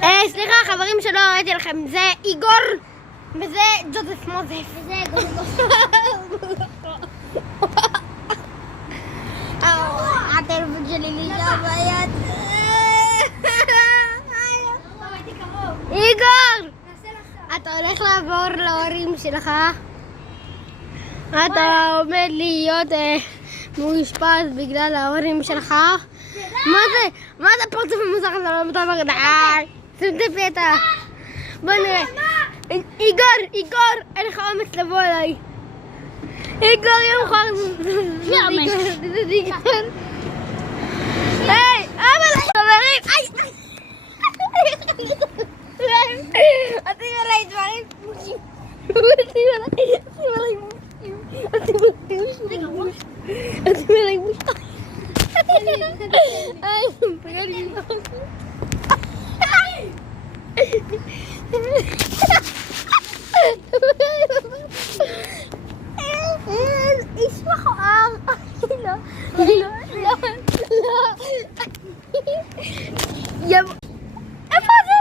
סליחה, חברים שלא הראיתי לכם, זה איגור וזה ג'וזף מוזף. וזה גולגול. הטלפון שלי נשאר ביד. איגור! אתה הולך לעבור להורים שלך? אתה עומד להיות מאושפז בגלל ההורים שלך? מה זה? מה זה פרצוף המוזר הזה? לא מתאבק די! שים את הפתע. בוא נראה. איגור! אין לך אומץ לבוא אליי. איגור יום חר. זה איגור. היי! אבל חברים! איי! אתם עליי דברים פושים. אתם עליי מושך. איש מכוער. לא. איפה זה?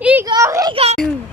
איגור.